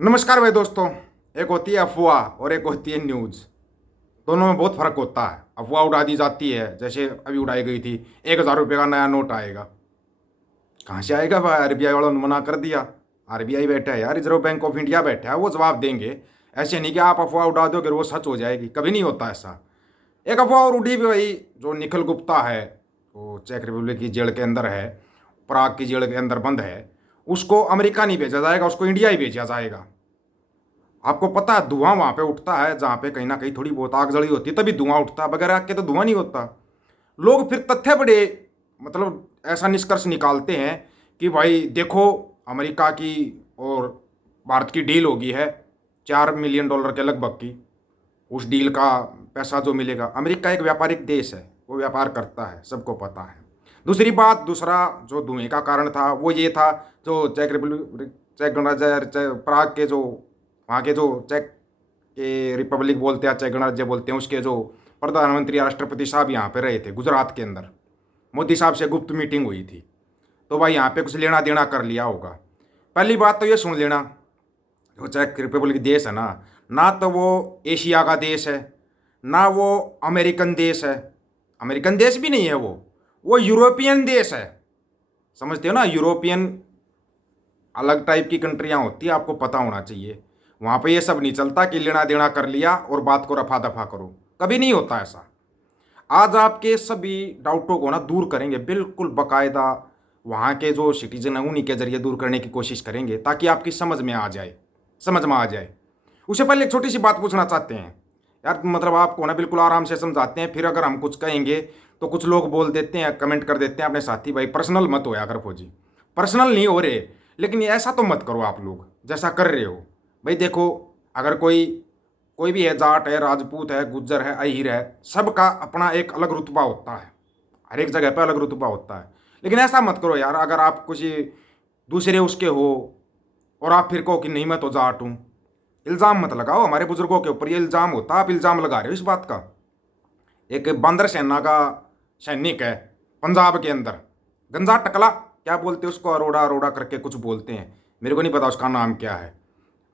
नमस्कार भाई दोस्तों। एक होती है अफवाह और एक होती है न्यूज़। दोनों में बहुत फ़र्क होता है। अफवाह उड़ा दी जाती है, जैसे अभी उड़ाई गई थी 1,000 रुपये का नया नोट आएगा। कहाँ से आएगा भाई? आरबीआई वालों ने मना कर दिया। आरबीआई बैठा है यार, रिजर्व बैंक ऑफ इंडिया बैठा है, वो जवाब देंगे। ऐसे नहीं कि आप अफवाह उड़ा दोगे और वो सच हो जाएगी, कभी नहीं होता ऐसा। एक अफवाह और उड़ी भी भाई, जो निखिल गुप्ता है, वो चेक रिपब्लिक की जेल के अंदर है, प्राग की जेल के अंदर बंद है। उसको अमेरिका नहीं भेजा जाएगा, उसको इंडिया ही भेजा जाएगा। आपको पता है धुआं वहां पे उठता है जहां पे कहीं ना कहीं थोड़ी बहुत आग जली होती है, तभी धुआं उठता है, बगैर आग के तो धुआं नहीं होता। लोग फिर तथ्य बड़े मतलब ऐसा निष्कर्ष निकालते हैं कि भाई देखो, अमेरिका की और भारत की डील होगी है $4 मिलियन के लगभग की। उस डील का पैसा जो मिलेगा, अमेरिका एक व्यापारिक देश है, वो व्यापार करता है, सबको पता है। दूसरी बात, दूसरा जो धुएं का कारण था वो ये था, जो चेक रिपब्लिक, चेक गणराज्य, प्राग के जो वहाँ के जो चेक के रिपब्लिक बोलते हैं, चेक गणराज्य बोलते हैं, उसके जो प्रधानमंत्री राष्ट्रपति साहब यहाँ पे रहे थे गुजरात के अंदर, मोदी साहब से गुप्त मीटिंग हुई थी। तो भाई यहाँ पे कुछ लेना देना कर लिया होगा। पहली बात तो ये सुन लेना, जो चेक रिपब्लिक देश है ना, ना तो वो एशिया का देश है, ना वो अमेरिकन देश है। अमेरिकन देश भी नहीं है वो यूरोपियन देश है। समझते हो ना? यूरोपियन अलग टाइप की कंट्रियां होती है, आपको पता होना चाहिए। वहां पे ये सब नहीं चलता कि लेना देना कर लिया और बात को रफा दफा करो, कभी नहीं होता ऐसा। आज आपके सभी डाउटों को ना दूर करेंगे, बिल्कुल बकायदा। वहाँ के जो सिटीजन हैं उन्हीं के जरिए दूर करने की कोशिश करेंगे, ताकि आपकी समझ में आ जाए, समझ में आ जाए। उससे पहले एक छोटी सी बात पूछना चाहते हैं यार, मतलब आपको ना बिल्कुल आराम से समझाते हैं, फिर अगर हम कुछ कहेंगे तो कुछ लोग बोल देते हैं, कमेंट कर देते हैं अपने साथी भाई, पर्सनल मत हो यार फौजी, पर्सनल नहीं हो रहे, लेकिन ये ऐसा तो मत करो आप लोग जैसा कर रहे हो। भाई देखो, अगर कोई कोई भी है, जाट है, राजपूत है, गुज्जर है, अहीर है, सबका अपना एक अलग रुतबा होता है। हर एक जगह पर अलग रुतबा होता है। लेकिन ऐसा मत करो यार, अगर आप कुछ दूसरे उसके हो और आप फिर कहो कि नहीं मैं तो जाट हूँ। इल्ज़ाम मत लगाओ हमारे बुजुर्गों के ऊपर, ये इल्ज़ाम होता है, आप इल्ज़ाम लगा रहे हो इस बात का। एक बंदर सेना का सैनिक है पंजाब के अंदर, गंजा टकला, क्या बोलते हैं उसको, अरोड़ा अरोड़ा करके कुछ बोलते हैं, मेरे को नहीं पता उसका नाम क्या है।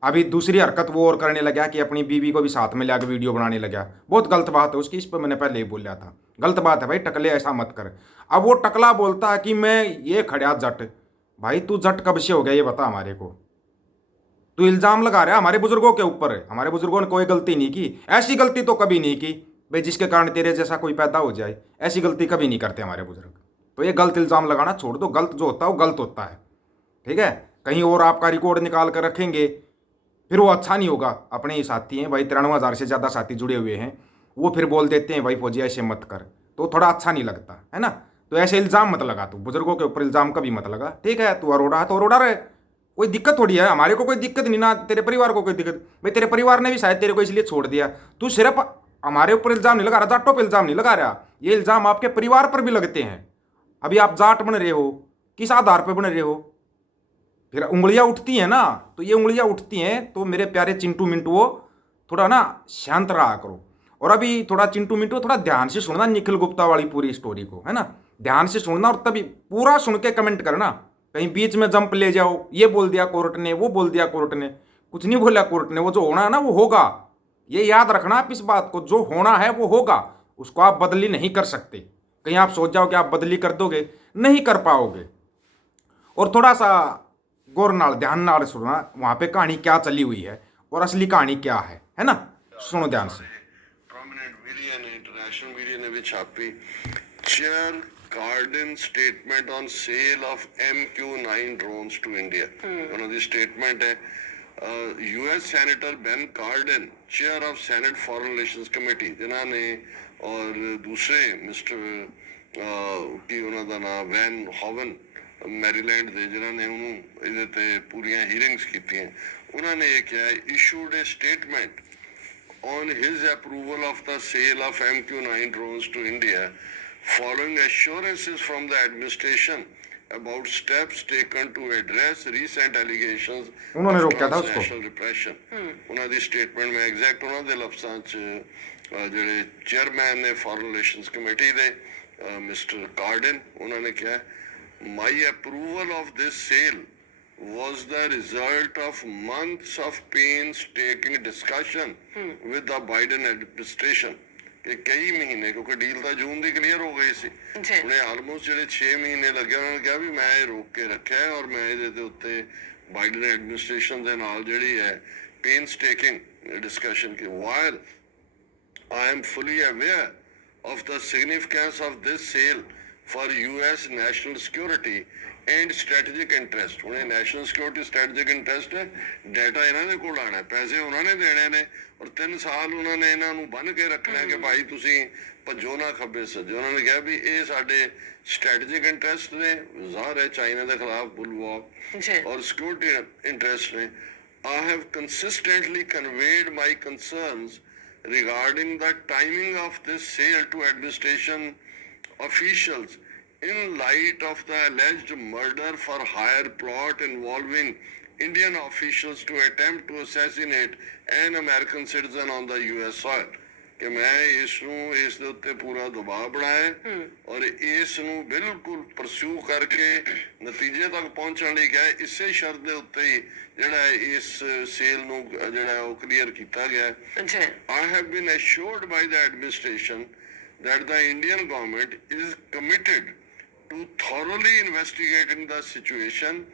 अभी दूसरी हरकत वो और करने लगा कि अपनी बीवी को भी साथ में लाकर वीडियो बनाने लगा। बहुत गलत बात है उसकी, इस पर मैंने पहले ही बोला था, गलत बात है भाई, टकले ऐसा मत कर। अब वो टकला बोलता है कि मैं ये खड़ा जट। भाई तू जट कब से हो गया ये बता हमारे को। तू इल्ज़ाम लगा रहा है हमारे बुजुर्गों के ऊपर, हमारे बुजुर्गों ने कोई गलती नहीं की, ऐसी गलती तो कभी नहीं की भाई जिसके कारण तेरे जैसा कोई पैदा हो जाए। ऐसी गलती कभी नहीं करते हमारे बुजुर्ग। तो ये गलत इल्ज़ाम लगाना छोड़ दो, गलत जो होता है वो गलत होता है, ठीक है। कहीं और आपका रिकॉर्ड निकाल कर रखेंगे फिर वो अच्छा नहीं होगा। अपने ही साथी हैं भाई, 93,000 से ज़्यादा साथी जुड़े हुए हैं, वो फिर बोल देते हैं भाई फौजी ऐसे मत कर, तो थोड़ा अच्छा नहीं लगता है ना। तो ऐसे इल्ज़ाम मत लगा, तू बुजुर्गों के ऊपर इल्ज़ाम कभी मत लगा, ठीक है। तू अरोड़ा है तो अरोड़ा रहे, कोई दिक्कत थोड़ी है, हमारे को कोई दिक्कत नहीं ना, तेरे परिवार को कोई दिक्कत भाई, तेरे परिवार ने भी शायद तेरे को इसलिए छोड़ दिया। तू सिर्फ हमारे ऊपर इल्ज़ाम नहीं लगा रहा, जाटों पर इल्ज़ाम नहीं लगा रहा, ये इल्ज़ाम आपके परिवार पर भी लगते हैं। अभी आप जाट बन रहे हो, किस आधार पर बन रहे हो? फिर उंगलियां उठती हैं ना, तो ये उंगलियां उठती हैं, तो मेरे प्यारे चिंटू मिंटू थोड़ा ना शांत रहा करो। और अभी थोड़ा चिंटू मिंटू थोड़ा ध्यान से सुनना निखिल गुप्ता वाली पूरी स्टोरी को, है ना, ध्यान से सुनना, और तभी पूरा सुन के कमेंट करना। कहीं बीच में जंप ले जाओ, ये बोल दिया कोर्ट ने, वो बोल दिया कोर्ट ने, कुछ नहीं बोला कोर्ट ने, वो जो होना है ना वो होगा। ये याद रखना आप इस बात को, जो होना है वो होगा, उसको आप बदली नहीं कर सकते। कहीं आप सोच जाओ कि आप बदली कर दोगे, नहीं कर पाओगे। और थोड़ा सा गौर नाल ध्यान नाल सुनना, वहां पे कहानी क्या चली हुई है और असली कहानी क्या है ना, सुनो ध्यान से। प्रोमिनेंट मीडिया ने, इंटरनेशनल मीडिया ने भी छापी, chair Cardin statement on sale of MQ-9 drones to India. उन्होंने स्टेटमेंट है, US senator Ben Cardin, chair of Senate foreign relations committee, जिन्होंने और दूसरे मिस्टर की उन्हों का नाम वैन हॉवन मैरीलैंड के, जिन्होंने उन्होंने ये पूरियां हीयरिंग्स की, उन्होंने ये क्या issued A statement on his approval of the sale of MQ-9 drones to India, following assurances from the administration about steps taken to address recent allegations उन्होंने of रोका था उसको। transnational repression। उन्होंने स्टेटमेंट में एग्जैक्ट उन्होंने लफ्ज़ां च ਜਿਹੜੇ चेयरमैन ने फॉरेन रिलेशंस कमेटी दे मिस्टर कार्डन, उन्होंने क्या, my approval of this sale was the result of months of painstaking discussion with the Biden administration. ਕਿ ਕਈ ਮਹੀਨੇ, ਕਿਉਂਕਿ ਡੀਲ ਤਾਂ ਜੂਨ ਦੀ ਕਲੀਅਰ ਹੋ ਗਈ ਸੀ, ਜੀ। ਉਹਨੇ ਆਲਮੋਸਟ ਜਿਹੜੇ 6 ਮਹੀਨੇ ਲੱਗੇ, ਉਹਨਾਂ ਨੇ ਕਿਹਾ ਵੀ ਮੈਂ ਇਹ ਰੋਕ ਕੇ ਰੱਖਿਆ ਹੈ ਔਰ ਮੈਂ ਇਹਦੇ ਦੇ ਉੱਤੇ ਬਾਈਡਨ ਐਡਮਿਨਿਸਟ੍ਰੇਸ਼ਨ ਦੇ ਨਾਲ ਜਿਹੜੀ ਹੈ painstaking discussion ki while I am fully aware of the significance of this sale for US national security and strategic interest. ਹੁਣ ਇਹ national security strategic interest ਹੈ, ਡਾਟਾ ਇਹਨਾਂ ਦੇ ਕੋਲ ਆਣਾ, ਪੈਸੇ ਉਹਨਾਂ ਨੇ ਦੇਣੇ ਨੇ ਔਰ 3 ਸਾਲ ਉਹਨਾਂ ਨੇ ਇਹਨਾਂ ਨੂੰ ਬੰਨ ਕੇ ਰੱਖਣਾ ਕਿ ਭਾਈ ਤੁਸੀਂ ਭੱਜੋ ਨਾ ਖੱਬੇ ਸੱਜੇ। ਉਹਨਾਂ ਨੇ ਕਿਹਾ ਵੀ ਇਹ ਸਾਡੇ strategic interest ਨੇ, ਜ਼ਾਹਰ ਹੈ ਚਾਈਨਾ ਦੇ ਖਿਲਾਫ ਬੁਲਵਾਕ ਜੀ। ਔਰ security interest ਨੇ। I have consistently conveyed my concerns regarding the timing of this sale to administration officials in light of the alleged murder for hire plot involving Indian officials to attempt to assassinate an American citizen on the US soil. ਕਿ ਮੈਂ ਇਸ ਨੂੰ ਇਸ ਦੇ ਉੱਤੇ ਪੂਰਾ ਦਬਾਅ ਬਣਾਇਆ ਔਰ ਇਸ ਨੂੰ ਬਿਲਕੁਲ ਪਰਸੂ ਕਰਕੇ ਨਤੀਜੇ ਤੱਕ ਪਹੁੰਚਣ ਲਈ ਕਿਹਾ, ਇਸੇ ਸ਼ਰਤ ਦੇ ਉੱਤੇ ਹੀ ਜਿਹੜਾ ਇਸ ਸੇਲ ਨੂੰ ਜਿਹੜਾ ਉਹ ਕਲੀਅਰ ਕੀਤਾ ਗਿਆ। ਜੀ। I have been assured by the administration that the Indian government is committed to thoroughly investigating the situation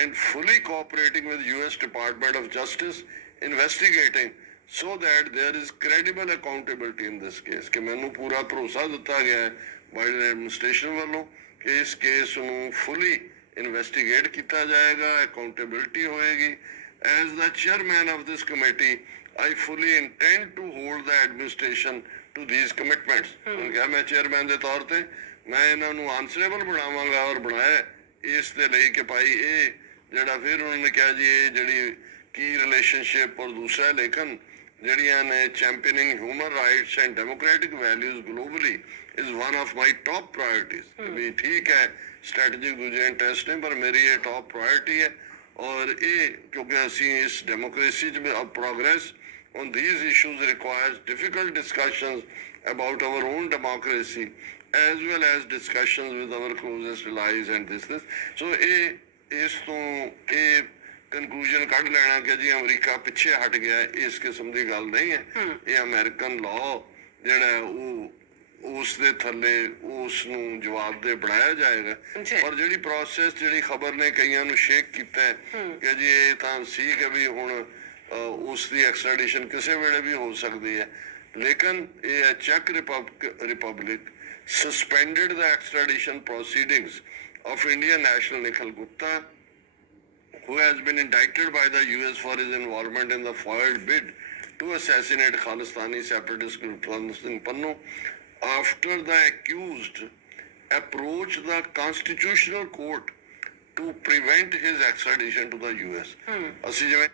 and fully cooperating with US Department of Justice investigating so that there is credible accountability in this case. ਕਿ ਮੈਨੂੰ ਪੂਰਾ ਭਰੋਸਾ ਦਿੱਤਾ ਗਿਆ ਹੈ Biden administration ਵੱਲੋਂ ਕਿ ਇਸ ਕੇਸ ਨੂੰ ਫੁੱਲੀ ਇਨਵੈਸਟੀਗੇਟ ਕੀਤਾ ਜਾਏਗਾ, ਅਕਾਊਂਟੇਬਿਲਿਟੀ ਹੋਏਗੀ। As the chairman of this committee, I fully intend to hold the administration to these commitments. ਹੁਣ ਕਿਹਾ ਮੈਂ ਚੇਅਰਮੈਨ ਦੇ ਤੌਰ ਤੇ ਮੈਂ ਇਹਨਾਂ ਨੂੰ ਆਨਸਰੇਬਲ ਬਣਾਵਾਂਗਾ ਔਰ ਬਣਾਇਆ ਇਸ ਦੇ ਲਈ ਕਿ ਭਾਈ ਇਹ ਜਿਹੜਾ ਫਿਰ ਉਹਨਾਂ ਨੇ ਕਿਹਾ ਜੀ ਇਹ ਜਿਹੜੀ ਕੀ ਰਿਲੇਸ਼ਨਸ਼ਿਪ ਔਰ ਦੂਸਰਾ ਲੇਖਨ ਜਿਹੜੀਆਂ ਨੇ championing human rights and democratic values globally is one of my top priorities. ਵੀ ਠੀਕ ਹੈ ਸਟ੍ਰੈਟੇਜਿਕ ਦੂਜੇ ਇੰਟਰਸਟ ਨੇ ਪਰ ਮੇਰੀ ਇਹ ਟੌਪ ਪ੍ਰਾਇੋਰਟੀ ਹੈ ਔਰ ਇਹ ਕਿਉਂਕਿ ਅਸੀਂ ਇਸ ਡੈਮੋਕ੍ਰੇਸੀ 'ਚ progress on these issues requires difficult discussions about our own democracy as well as discussions with our closest allies and this. So ਇਸ ਤੋਂ ਇਹ ਕਨਕਲੂਜਨ ਕੱਢ ਲੈਣਾ ਕਿ ਜੀ ਅਮਰੀਕਾ ਪਿੱਛੇ ਹਟ ਗਿਆ, ਇਸ ਕਿਸਮ ਦੀ ਗੱਲ ਨਹੀਂ ਹੈ। ਇਹ ਅਮਰੀਕਨ ਲਾਅ ਜਿਹੜਾ ਉਹ ਉਸ ਦੇ ਥੱਲੇ ਉਸ ਨੂੰ ਜਵਾਬ ਦੇ ਬਣਾਇਆ ਜਾਏਗਾ। ਪਰ ਜਿਹੜੀ ਪ੍ਰੋਸੈਸ ਜਿਹੜੀ ਖਬਰ ਨੇ ਕਈਆਂ ਨੂੰ ਸ਼ੇਕ ਕੀਤਾ ਹੈ ਕਿ ਜੀ ਇਹ ਤਾਂ ਸੀ ਕਿ ਵੀ ਹੁਣ ਉਸ ਦੀ ਐਕਸਟ੍ਰੈਡੀਸ਼ਨ ਕਿਸੇ ਵੇਲੇ ਵੀ ਹੋ ਸਕਦੀ ਹੈ, ਲੇਕਿਨ ਇਹ check republic suspended the extradition proceedings of Indian national Nikhil Gupta, who has been indicted by the US for his involvement in the foiled bid to assassinate Khalistani separatist group Singh Pannu, after the accused approached the constitutional court to prevent his extradition to the US. ਅਸੀਂ ਜਿਵੇਂ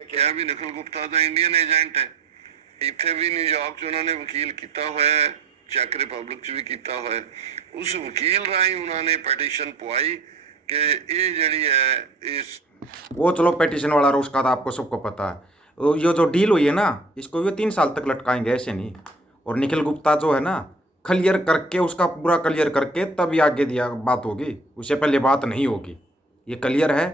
ਕਿਹਾ ਵੀ ਨਿਖਿਲ ਗੁਪਤਾ ਦਾ Indian agent ਹੈ, ਇੱਥੇ ਵੀ New York 'ਚ ਉਹਨਾਂ ਨੇ ਵਕੀਲ ਕੀਤਾ ਹੋਇਆ ਹੈ, ਚੈਕ ਰਿਪਬਲਿਕ 'ਚ ਵੀ ਕੀਤਾ ਹੋਇਆ। ਉਸ ਵਕੀਲ ਰਾਹੀਂ ਉਹਨਾਂ ਨੇ ਪੈਟੀਸ਼ਨ ਪਵਾਈ कि ये जड़ी है इस वो चलो पेटिशन वाला रोज का था, आपको सबको पता है। ये जो डील हुई है ना, इसको भी 3 साल तक लटकाएंगे, ऐसे नहीं। और निखिल गुप्ता जो है ना, क्लियर करके उसका पूरा क्लियर करके तभी आगे दिया बात होगी, उससे पहले बात नहीं होगी। ये क्लियर है,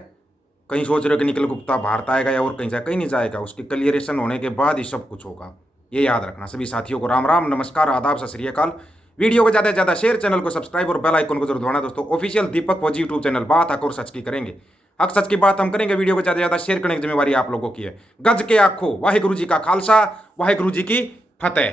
कहीं सोच रहे हो कि निखिल गुप्ता भारत आएगा या और कहीं जाए, कहीं नहीं जाएगा। उसकी क्लियरेशन होने के बाद ही सब कुछ होगा, ये याद रखना। सभी साथियों को राम राम, नमस्कार, आदाब, सत श्री अकाल। वीडियो को ज़्यादा से ज़्यादा शेयर, चैनल को सब्सक्राइब और बेल आइकन को जरूर दबाना दोस्तों। ऑफिशियल दीपक फौजी यूट्यूब चैनल, बात हक और सच की करेंगे, हक सच की बात हम करेंगे। वीडियो को ज़्यादा से ज़्यादा शेयर करने की जिम्मेवारी आप लोगों की है। गज के आखो, वाहिगुरु जी का खालसा, वाहिगुरु जी की फतेह।